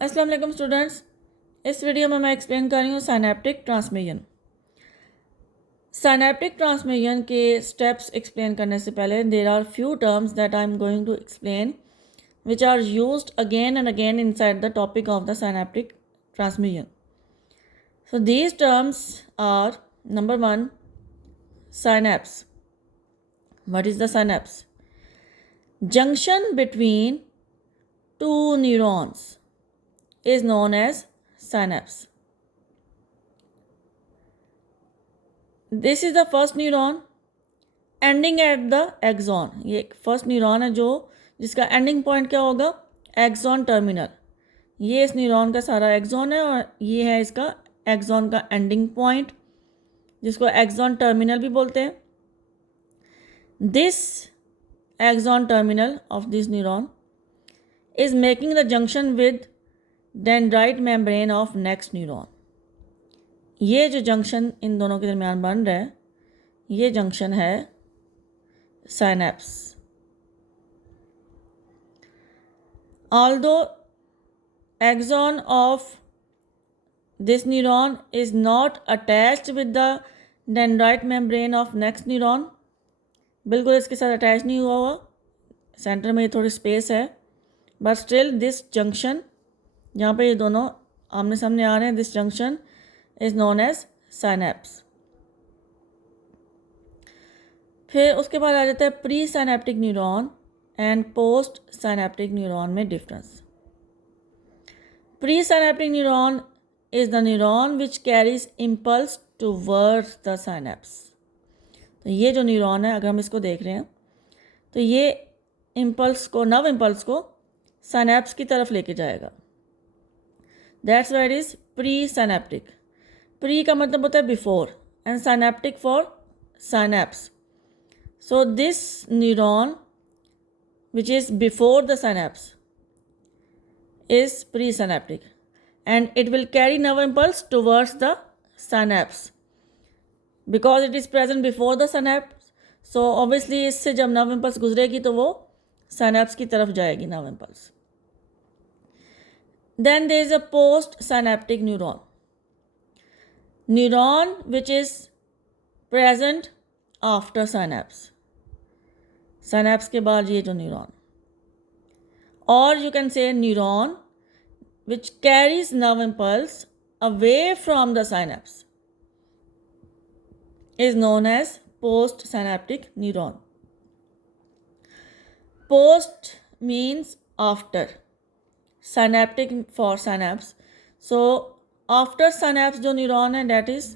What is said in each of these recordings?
अस्सलाम वालेकुम स्टूडेंट्स। इस वीडियो में मैं एक्सप्लेन कर रही हूँ साइनेप्टिक ट्रांसमिशन। साइनेप्टिक ट्रांसमिशन के स्टेप्स एक्सप्लेन करने से पहले there are few terms that I am going to explain which are used again and again inside the topic of the synaptic transmission. So these terms are number 1, synapse. What is the synapse? Junction between two neurons is known as synapse. This is the first neuron ending at the axon. ये first neuron है जो जिसका ending point क्या होगा, axon terminal. ये इस neuron का सारा एक्सॉन है और ये है इसका एक्सॉन का एंडिंग पॉइंट जिसको एक्सॉन टर्मिनल भी बोलते हैं. This axon terminal of this neuron is making the junction with dendrite membrane of next neuron. ये जो जंक्शन इन दोनों के दरमियान बन रहा है ये जंक्शन है synapse. Although axon of this neuron is not attached with the dendrite membrane of next neuron, बिल्कुल इसके साथ अटैच नहीं हुआ हुआ, सेंटर में ये थोड़ी स्पेस है, बट स्टिल दिस जंक्शन जहाँ पे ये दोनों आमने सामने आ रहे हैं, this junction is known as synapse. फिर उसके बाद आ जाता है pre synaptic neuron and post synaptic neuron में difference. Pre synaptic neuron is the neuron which carries impulse towards the synapse. तो ये जो न्यूरॉन है अगर हम इसको देख रहे हैं तो ये इम्पल्स को, नव इम्पल्स को साइनेप्स की तरफ लेके जाएगा. That's why it is pre synaptic. Pre का मतलब होता है before and synaptic for synapse. So this neuron which is before the synapse is presynaptic and it will carry nerve impulse towards the synapse because it is present before the synapse. So obviously इससे जब nerve impulse गुजरेगी तो वो synapse की तरफ जाएगी nerve impulse. Then there is a post synaptic neuron. Neuron which is present after synapse. Synapse के बाद ये जो न्यूरॉन, और you can say neuron which carries nerve impulse away from the synapse is known as post synaptic neuron. Post means after, synaptic for synapse. So after synapse जो neuron है that is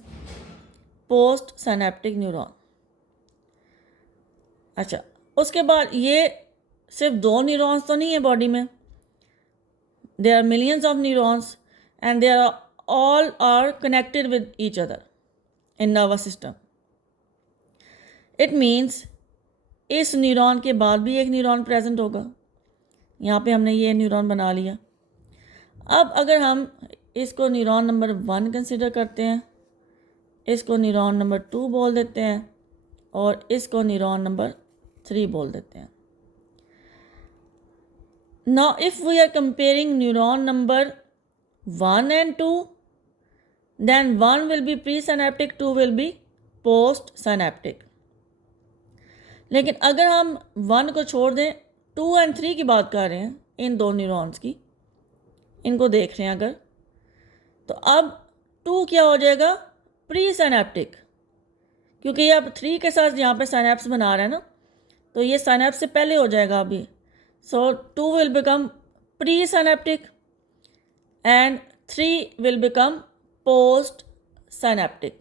post synaptic neuron. अच्छा, उसके बाद ये सिर्फ 2 neurons तो नहीं है बॉडी में, there are millions of neurons and they are all are connected with each other in nervous system. It means इस न्यूरॉन के बाद भी एक न्यूरॉन प्रेजेंट होगा. यहाँ पे हमने ये न्यूरॉन बना लिया. अब अगर हम इसको न्यूरॉन नंबर 1 कंसिडर करते हैं, इसको न्यूरॉन नंबर 2 बोल देते हैं और इसको न्यूरॉन नंबर 3 बोल देते हैं. Now if we are comparing neuron number 1 and 2, then 1 will be pre-synaptic, 2 will be post-synaptic. लेकिन अगर हम 1 को छोड़ दें, 2 and 3 की बात कर रहे हैं, इन 2 न्यूरॉन्स की, इनको देख रहे हैं अगर, तो अब 2 क्या हो जाएगा, प्री साइनेप्टिक, क्योंकि ये अब 3 के साथ यहाँ पे साइनेप्स बना रहे हैं ना, तो ये साइनेप्स से पहले हो जाएगा अभी. सो 2 will become pre synaptic and 3 will become post synaptic.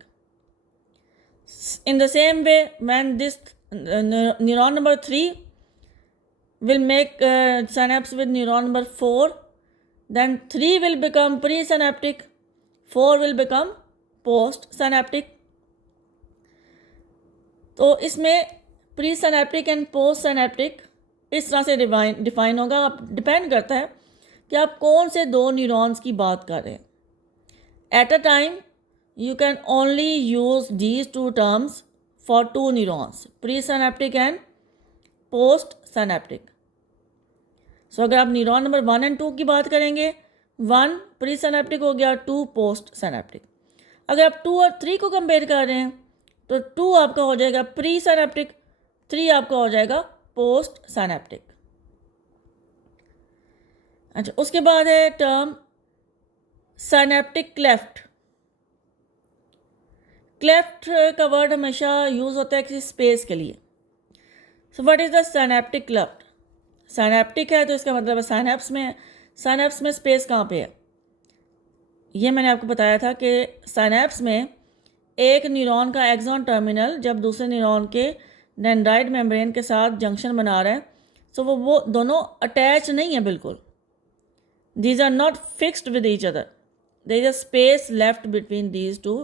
In the same way when this neuron number 3 will make synapse with neuron number 4, then 3 will become presynaptic, 4 will become post-synaptic. तो इसमें pre synaptic and post synaptic इस तरह से define होगा. अब depend करता है कि आप कौन से 2 न्यूरॉन्स की बात कर रहे हैं. At a time you can only use these 2 terms for 2 neurons, pre synaptic and post synaptic. So अगर आप न्यूरॉन नंबर 1 and 2 की बात करेंगे 1 प्री सिनेप्टिक हो गया, 2 पोस्ट सिनेप्टिक। अगर आप 2 और 3 को कंपेयर कर रहे हैं तो 2 आपका हो जाएगा प्री सिनेप्टिक, 3 आपका हो जाएगा पोस्ट सिनेप्टिक। अच्छा, उसके बाद है टर्म सिनेप्टिक क्लेफ्ट। क्लेफ्ट का वर्ड हमेशा यूज होता है किसी स्पेस के लिए। So what is the synaptic cleft? Synaptic है तो इसका मतलब है साइनेप्स में है। साइनेप्स में स्पेस कहाँ पे है? ये मैंने आपको बताया था कि साइनेप्स में एक न्यूरॉन का एक्सॉन टर्मिनल जब दूसरे न्यूरॉन के डेंड्राइट मेम्ब्रेन के साथ जंक्शन बना रहा है, सो वो दोनों अटैच नहीं है बिल्कुल। These are not fixed with each other, there is a space left between these two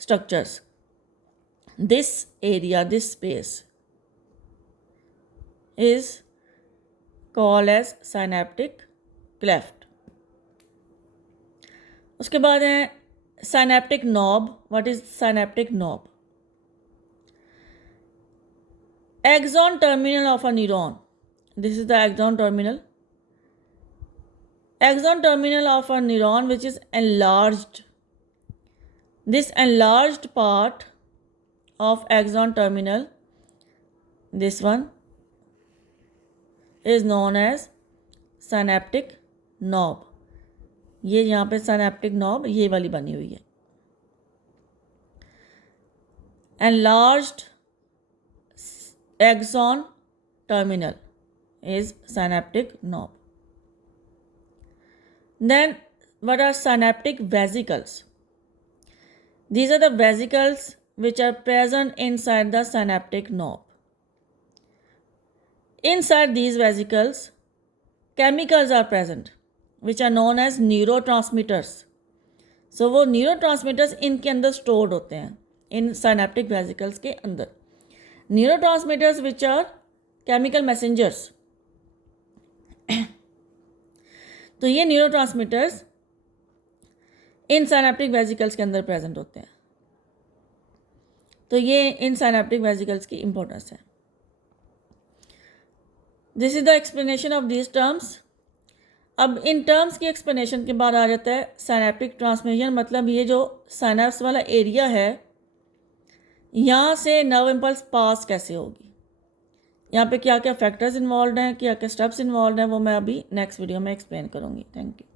structures. This area, this space is called as synaptic cleft. उसके बाद है synaptic knob. What is synaptic knob? Axon terminal of a neuron. This is the axon terminal. Axon terminal of a neuron which is enlarged. This enlarged part of axon terminal, this one, is known as synaptic knob. ये यहाँ पे synaptic knob ये वाली बनी हुई है। Enlarged axon terminal is synaptic knob. Then what are synaptic vesicles? These are the vesicles which are present inside the synaptic knob. Inside these vesicles, chemicals are present which are known as neurotransmitters. So वो neurotransmitters इनके अंदर stored होते हैं, इन synaptic vesicles के अंदर। Neurotransmitters which are chemical messengers. तो ये neurotransmitters इन synaptic vesicles के अंदर present होते हैं। तो ये इन synaptic vesicles की importance है। This is the explanation of these terms. अब इन टर्म्स की एक्सप्लेनेशन के बाद आ जाता है साइनेप्टिक ट्रांसमिशन, मतलब ये जो साइनेप्स वाला एरिया है यहाँ से नर्व इम्पल्स पास कैसे होगी, यहाँ पे क्या क्या फैक्टर्स इन्वॉल्व हैं, क्या क्या स्टेप्स इन्वॉल्व हैं, वो मैं अभी नेक्स्ट वीडियो में एक्सप्लेन करूँगी। Thank you.